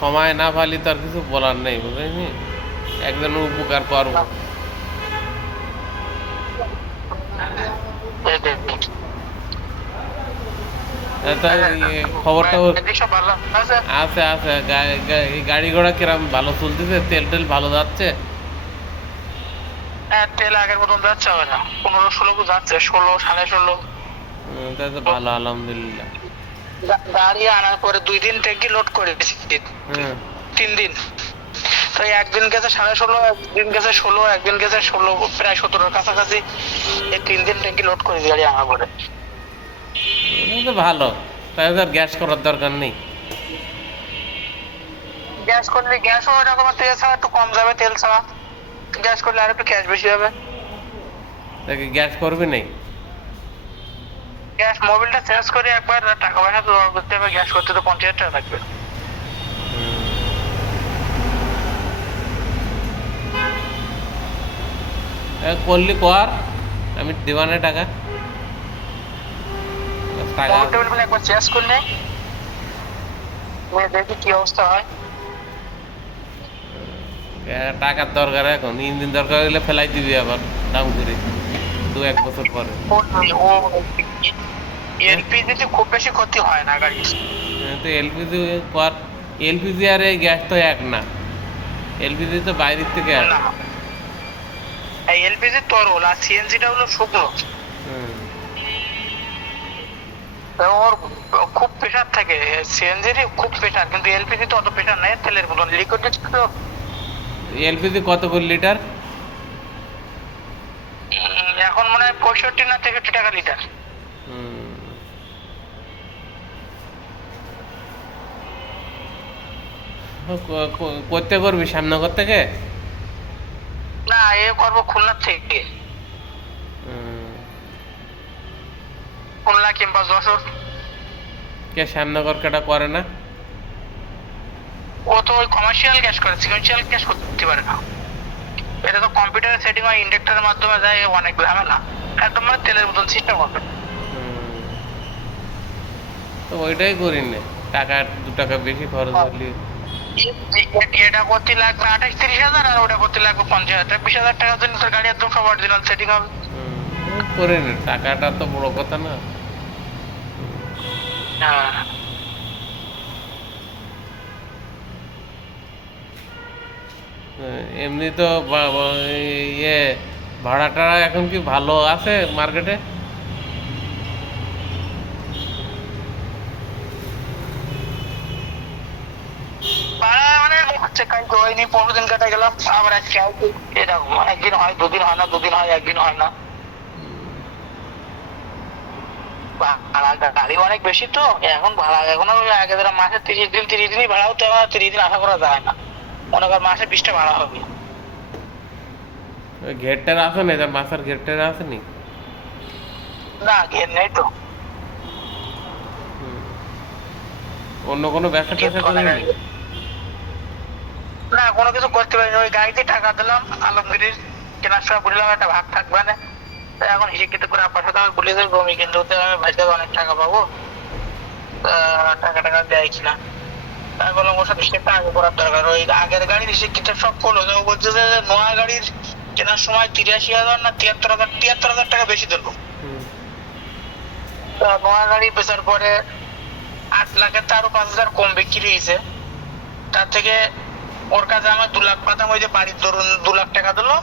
সময় না পালি তো আর কিছু বলার নেই, বুঝলি? একজন উপকার করবো। তা ইয়ে খবরটা সব ভালো আছে? আছে আছে। এই গাড়ি ঘোড়া কিরম ভালো চলতেছে? তেল টেল ভালো যাচ্ছে? হ্যাঁ, তেল আগের মতন যাচ্ছে হবে না, 15-16 যাচ্ছে, 16, 16.5। তাই তো ভালো, আলহামদুলিল্লাহ। গাড়ি আনার পরে 2 দিন ট্যাঙ্কি লোড করেছি, হুম। 3 দিন। তো একদিন গেছে 16.5, একদিন গেছে 16, একদিন গেছে 16, প্রায় 17-র কাছাকাছি। এই 3 দিন ট্যাঙ্কি লোড করেছি গাড়ি আনার পরে। এটা তো ভালো। তাই তো আর গ্যাস করার দরকার নেই। গ্যাস করলে গ্যাসও ওই রকম, তেল ছাড়া একটু কম যাবে, তেল ছাড়া। গ্যাস করলে আর একটু ক্যাশ বেশি হবে। তাকে গ্যাস করবি নেই? গ্যাস মোবিলটা চেঞ্জ করে একবার টাকা পয়সা তো জোগাড় করতে হবে, গ্যাস করতে তো 50,000 টাকা লাগবে। করলি কর, আমি দেওয়ানে টাকা টাকা মোবিল টোবিল একবার চেঞ্জ করলে দেখি কি অবস্থা হয়। টাকার দরকার এখন, ইঞ্জিন দরকার হলে ফেলাই দিবি আবার দাম করে 2-1 বছর পরে। ও হ্যাঁ। এলপিজিতে খুব বেশি ক্ষতি হয় না গাড়ির। তো এলপিজি কর। এলপিজি আর এই গ্যাস তো এক না, এলপিজি তো বাইরের থেকে না, আসে। এলপিজি তরল আর সিএনজিটা হলো শুকনো। হুম। ওর খুব প্রেশার থাকে, সিএনজির খুব প্রেশার, কিন্তু এলপিজি তো অত প্রেশার নেই, তেলের মতন লিকুইড তো। এলপিজি কত করে লিটার? এখন মনে হয় 65 না 63 টাকা লিটার। হুম। করতে করবি শ্যামনগর থেকে? না, এ করবো খুলনা থেকে, হুম। খুলনা কিংবা যশোর। কে শ্যামনগর কেটা করে না? ও তো ওই কমার্শিয়াল গ্যাস করে, সিকোয়েন্সিয়াল গ্যাস করতে পারে না। এটা তো কম্পিউটারে সেটিং হয়, ইন্ডাক্টরের মাধ্যমে যায়, অনেক ঝামেলা। একদম মানে তেলের মতন সিস্টেম হবে। হুম। তো ওইটাই করি নে, টাকা 2 টাকা বেশি খরচ হলি। এটা করতে লাগবে 28-30 হাজার, আর ওটা করতে লাগবে 50,000 টাকা। 20,000 টাকার জন্য তোর গাড়ি একদম সব অরিজিনাল সেটিং হবে। করে নে, টাকাটা তো বড় কথা না। হ্যাঁ, এমনি তো ইয়ে ভাড়াটা এখন কি ভালো আছে মার্কেটে? ভাড়া মানে হচ্ছে কাজ হয়নি, 15 দিন কাটা গেলাম, আবার আজকে আইছি। এরকম একদিন হয়, 2 দিন হয় না, 2 দিন হয়, একদিন হয় না। ভাড়া গাড়ি অনেক বেশি তো এখন, ভাড়া এখন ওই আগে ধরো মাসে 30 দিন, 30 দিনই ভাড়া হতো, এখন 30 দিন আশা করা যায় না। মনে কর মাসে 20টা ভাড়া হবে। ওই ঘেরটার আছে না, তার মাছের ঘেরটার আছে নি? না, ঘের নেই তো। অন্য কোনো ব্যবসা ঘের ট্যাবসা তো করি অনেক নি? আগে। না, কোনো কিছু করতে পারিনি, ওই গাড়িতে টাকা দিলাম আলমগীরের, কেনার সময় বললাম একটা ভাগ থাকবে না। তা এখন হিসেব কিন্তু করে আব্বার সাথে আমার বলে যে জমি কিনতে হতে আমি ভাই থেকে অনেক টাকা পাবো, টাকা টাকা দেয় কিনা। আমি বললাম ওর সাথে হিসেবটা আগে করার দরকার, ওই আগের গাড়ির হিসেব কিতাব সব করলো, ও বলছে যে নয়া গাড়ির কেনার সময় 83,000 না 73,000, 73,000 টাকা বেশি দিল। হুম। নয়া গাড়ি বেচার পরে 8 লাখের তো আরো 5,000 কম বিক্রি হয়েছে। তার থেকে ওর কাছে আমার 2 লাখ পাতাম, ওই যে বাড়ির ধরুন 2 লাখ টাকা দিলো,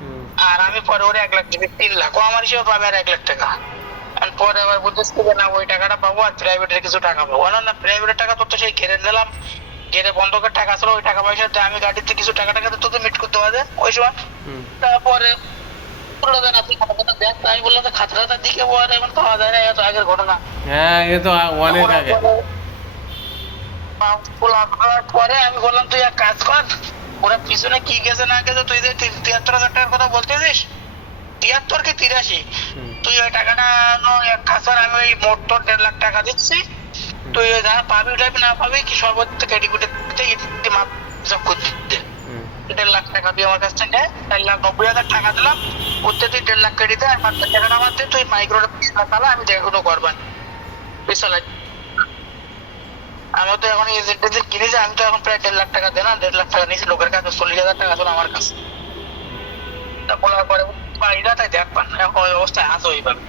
হুম। আর আমি পরে ওর 1 লাখ থেকে 3 লাখ, ও আমার হিসেবে পাবে আর 1 লাখ টাকা। আর পরে আবার বলতেছি যে না, ওই টাকাটা পাবো আর প্রাইভেটের কিছু টাকা পাবো। না না, প্রাইভেটের টাকা তো সেই ঘেরে নিলাম, ঘেরে বন্ধকের টাকা ছিল, ওই টাকা পয়সা দিয়ে আমি গাড়িতে কিছু টাকা টাকা তো মিট করতে হবে ওই সময়। হুম। তারপরে বললো যে না, তুই খাতাটা দেখ। আমি বললাম যে খাতাটা দিকে বল, এখন পাওয়া যায় না, এত আগের ঘটনা। হ্যাঁ, এ তো অনেক ওরা আগে। পরে পরে আমি বললাম তুই এক কাজ কর, ওরা পিছনে কি গেছে না গেছে, তুই যে 73,000 টাকার কথা বলতেছিস, 73 কি 83, হুম। তুই ওই টাকাটা এক কাজ কর, আমি ওই মোট তোর 1.5 লাখ টাকা দিচ্ছি, হুম। তুই যা পাবি টাবি না পাবি কি সর্বোচ্চ ক্যাটেগরিতে মাপ হিসাব করে দিতে। হুম। 1.5 লাখ টাকা দিয়ে আমার কাছ থেকে 4,90,000 টাকা দিলাম, ওতে তুই 1.5 লাখ কেটে দে, আর 5,000 টাকাটা আমার দে, তুই মাইক্রোটা চালা, আমি দেখাশোনা করবান। বিশাল। আমি তো এখন এজেন্ট কিনেছে, আমি তো এখন প্রায় 1.5 লাখ টাকা দেনা, 1.5 লাখ টাকা নিয়েছি লোকের কাছে, 40,000 টাকা ছিল আমার কাছে। তা বলার পরে বাড়িটা তাই দেখবেন এখন ওই অবস্থায় আছে ওইভাবে।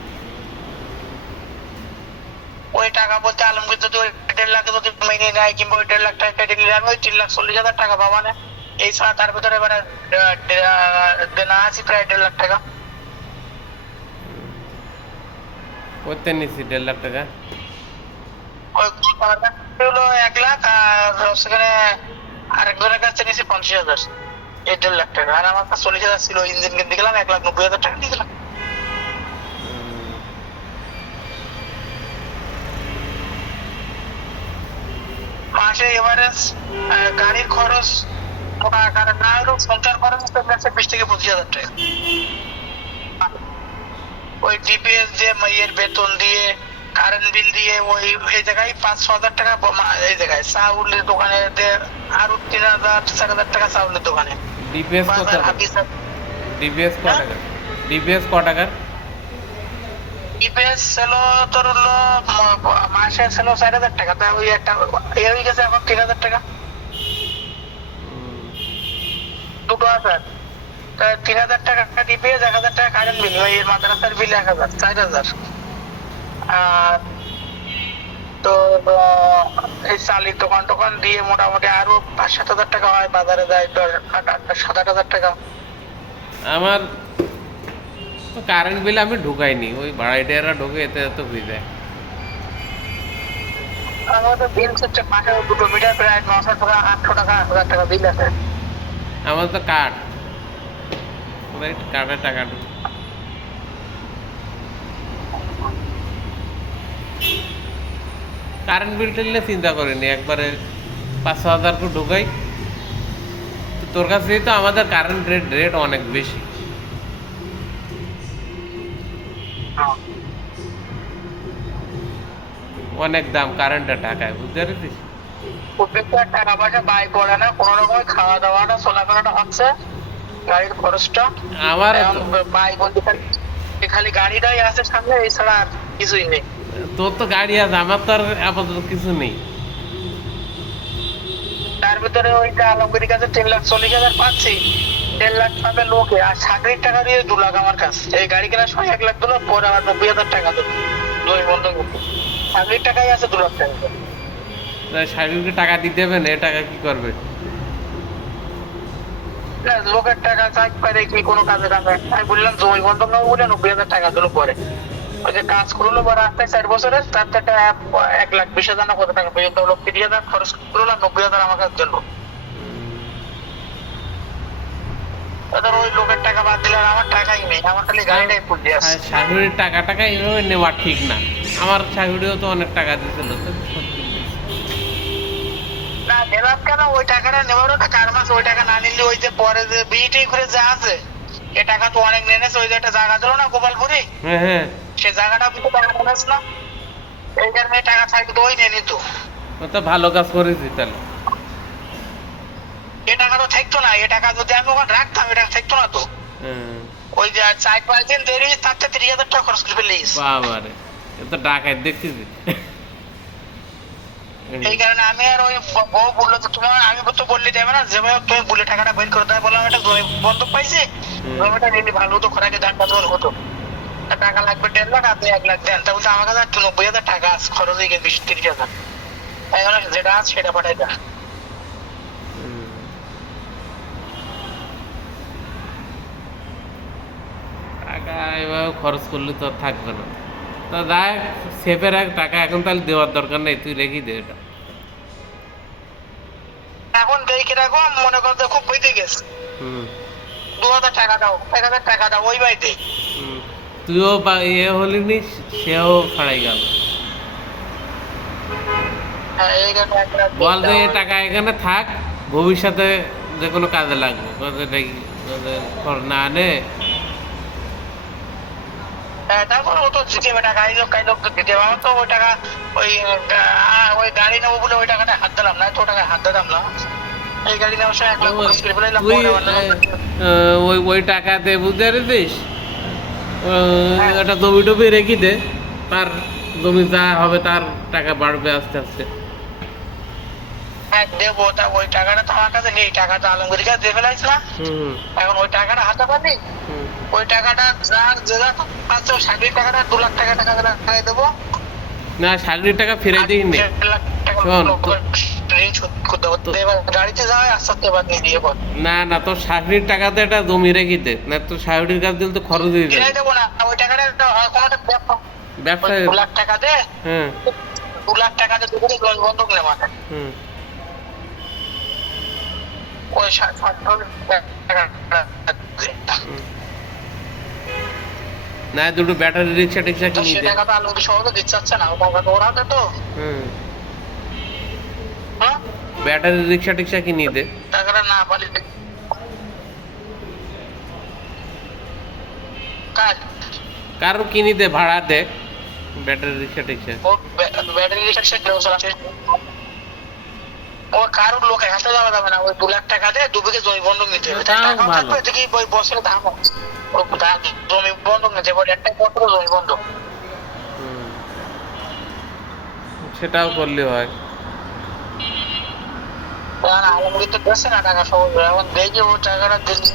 ওই টাকা বলতে আলমগীর যদি ওই 1.5 লাখ যদি মেনে নেয় কিংবা ওই 1.5 লাখ টাকা কেটে নিলে আমি ওই 3,40,000 টাকা পাবা না। এই ছাড়া তার ভিতরে এবারে দেনা আছে প্রায় 1.5 লাখ টাকা। করতে নিছি 1.5 লাখ টাকা। ওই হলো 1 লাখ, আর সেখানে আরেকজনের কাছে নিয়েছি 50,000, এই 1.5 লাখ টাকা। আর আমার কাছে 40,000 ছিল, ইঞ্জিন কিনতে গেলাম 1,90,000 টাকা দিয়ে গেলাম। মাসে এভারেজ গাড়ির খরচ না হলেও সঞ্চার খরচ 20 থেকে 25,000 টাকা। ওই ডিপিএস দিয়ে মাইয়ের বেতন দিয়ে কারেন্ট বিল দিয়ে ওই এই জায়গায় 5-6 হাজার টাকা এই জায়গায় চাউলের দোকানে আরো 3,000-4,000 টাকা চাউলের দোকানে। ডিপিএস কত? ডিপিএস কত টাকা? ডিপিএস কত টাকা? ডিপিএস ছিল তোর হলো মাসে ছিল 4,000 টাকা, তাই ওই একটা হয়ে গেছে এখন 3,000 টাকা, দুটো আছে। 3,000 টাকা ডিপিএস, 1,000 টাকা কারেন্ট বিল, এর মাদ্রাসার বিল 1,000, 4,000। আর তো এই চালির দোকান টোকান দিয়ে মোটামুটি আরো 5-7 হাজার টাকা হয়, বাজারে যায় 7-8 হাজার টাকা। আমার কারেন্ট বিল আমি ঢুকাইনি, ওই ভাড়াটিয়ারা ঢুকে এতে এত হয়ে যায়। আমাদের বিল হচ্ছে মাসে 2 মিটার প্রায় 900 টাকা, 800 টাকা, 1,000 টাকা বিল আছে। আমার তো কাঠ, কাঠের টাকা ঢুকে। কারেন্ট বিল টেলে চিন্তা করিনি, একবারে 5-6 হাজার করে ঢুকাই। তো তোর কাছে তো আমাদের কারেন্ট রেট অনেক বেশি। অনেক দাম কারেন্টের ঢাকায়, বুঝতে পেরেছিস? টাকা পয়সা বাই পড়ে না, কোন রকম খাওয়া দাওয়াটা চলাফেরাটা হচ্ছে, গাড়ির খরচটা আমার বাই বলতে খালি গাড়িটাই আছে সামনে, এছাড়া আর কিছুই নেই। তোর তো গাড়ি আছে, আমার তো আর আপাতত কিছু নেই। তার ভিতরে ওই যে আলমগীর কাছে 3,40,000 পাচ্ছি, 1.5 লাখ পাবে লোকে, আর চাকরির টাকা দিয়ে 2 লাখ আমার কাছে। এই গাড়ি কেনার সময় 1 লাখ দিল, পরে আবার 90,000 টাকা দিল, দুই বন্ধু চাকরির টাকাই আছে 2 লাখ টাকা। সার্ভিসকে টাকা দিতে হবে না, এ টাকা কি করবে? লোকের টাকা চাই পারে কি কোনো কাজে কাজে, আমি বললাম জমি বন্ধক নেবো বলে 90,000 টাকা দিল। পরে ওই যে কাজ করলো পরে রাস্তায় 4 বছরের, তার থেকে 1,20,000 না কত টাকা পর্যন্ত হলো, 30,000 খরচ করলো, 90,000 আমার কাছে দিল। এবার ওই লোকের টাকা বাদ দিলে আর আমার টাকাই নেই, আমার খালি গাড়িটাই ফুটে আছে। শাশুড়ির টাকা এইভাবে নেওয়া ঠিক না। আমার শাশুড়িও তো অনেক টাকা দিয়েছিল, তো সত্যি না নিলাম কেন, ওই টাকাটা নেওয়ারও একটা কারণ আছে। ওই টাকা না নিলে ওই যে পরে যে বিইটি করে যা আছে, এ টাকা তো অনেক নেনেছে। ওই যে একটা জায়গা দিল না গোপালপুরে, হ্যাঁ হ্যাঁ, সে জায়গাটা কিন্তু টাকা নেনেছ না, এই কারণে টাকা থাকতো ওই নিয়ে নিত। ও তো ভালো কাজ করেছি তাহলে। এ টাকা তো থাকতো না, এ টাকা যদি আমি ওখানে রাখতাম এ টাকা থাকতো না তো। হ্যাঁ, ওই যে 4-5 দিন দেরি, তার থেকে 30,000 টাকা খরচ করে ফেলিস। বাবারে, এ তো ডাকাত দেখতেছি। এই কারণে আমি আর ওই বউ বললো তো তোমার, আমি তো বললি যাবে না, যে ভাই তুমি বলে টাকাটা বের করে দেয়, বললাম এটা জমি বন্ধক পাইছি, জমিটা নিলে ভালো হতো, খরাকে ধান কাজ হতো। টাকা লাগবে 1.5 লাখ, আপনি 1 লাখ দেন। তা বলতে আমার কাছে 90,000 টাকা আছে, খরচ হয়ে গেছে 20-30,000। তাই বলে যেটা আছে সেটা পাঠাই দেয়। টাকা এভাবে খরচ করলে তো আর থাকবে না। তা দেখ, সেফে রাখ টাকা, এখন তাহলে দেওয়ার দরকার নেই, তুই রেখে দে এটা। এখন দেখে রাখো, মনে করতে খুব বেঁধে গেছে, 2,000 টাকা দাও, 1,000 টাকা দাও, ওই বাড়িতে তুইও ইয়ে হলি নি, সেও ছাড়াই গেল। বল যে এই টাকা এখানে থাক, ভবিষ্যতে যে কোনো কাজে লাগবে, না আনে। তারপর ও তো দিতে হবে টাকা, এই লোক তো দিতে হবে। আমার তো ওই টাকা ওই গাড়ি নেবো বলে ওই টাকাটা হাত দিলাম না, তো টাকা হাত দিতাম না। এই গাড়ি নেওয়ার সময় 1 লাখ খরচ করে ফেলাইলাম। ওই টাকাতে বুঝতে পেরেছিস, একটা জমি টমি রেখে দে, তার জমি যা হবে তার টাকা বাড়বে আস্তে আস্তে। হ্যাঁ দেবো, তা ওই টাকাটা তো আমার কাছে নেই, টাকাটা আলমগীর কাছে দিয়ে ফেলাইছিলাম। হুম এখন ওই টাকাটা হাতে পাবি, হুম। ওই টাকাটা যা যা পাঁচশো 60 টাকাটা 2 লাখ টাকা লাগাই দেবো। না, সাগরির টাকা ফিরাই দিই নে। 1.5 লাখ টাকা শোন, ঋণ শোধ করতে হবে। তো- এবার গাড়িতে যাওয়াই আস্তে আস্তে এবার নিয়ে দিয়ে বল। না না, তোর সাগরির টাকাতে একটা জমি রেখে দে, না তোর সাগরির কাছ দিলে তো খরচ হয়ে কিনে যাবে। দেবো না, ওই টাকাটা কোনো একটা ব্যবসা। 2 লাখ টাকা দে, হ্যাঁ 2 লাখ টাকা দে, দুপুরে লোন বন্ধক নে মাথায়। হুম। ওই 60 টাকা হুম। না, দুটো ব্যাটারি রিক্সা টিক্সা তো কিনে সে দে। টাকা তো আলমগীর সহজে দিতে চাচ্ছে না, ওই টাকা তো ওর হাতে তো। হুম। হ্যাঁ, ব্যাটারি রিক্সা টিক্সা কিনে দে। টাকাটা না পালি কাজ, কারো কিনে দে, ভাড়া দে ব্যাটারি রিক্সা টিক্সা। ও ব্যাটারি রিক্সা কেউ চালাচ্ছে, ও কারোর লোকের হাতে যাওয়া যাবে না। ওই 2 লাখ টাকা দে, 2 বিঘে জমি বন্ধক নিতে হবে। তাও টাকাও ভালো। থাকবে, দেখি ওই বছরে ধান জমি বন্ধক নিতে হবে, একটা বছর জমি বন্ধক। হুম। সেটাও করলে হয়। কারণ আলমগীর তো দিচ্ছে না টাকা সহজ, এখন দেখি ও টাকাটা দিলি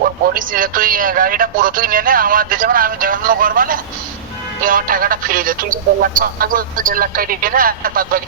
ওর বলিস যে তুই গাড়িটা পুরো তুই নিয়ে নে, আমার দিতে হবে না, আমি দেখাশোনা করবা না, তুই আমার টাকাটা ফিরিয়ে দে। তুই যে 1.5 লাখ টাকা 1.5 লাখ টাকা দিয়ে নে, আর বাদ বাকি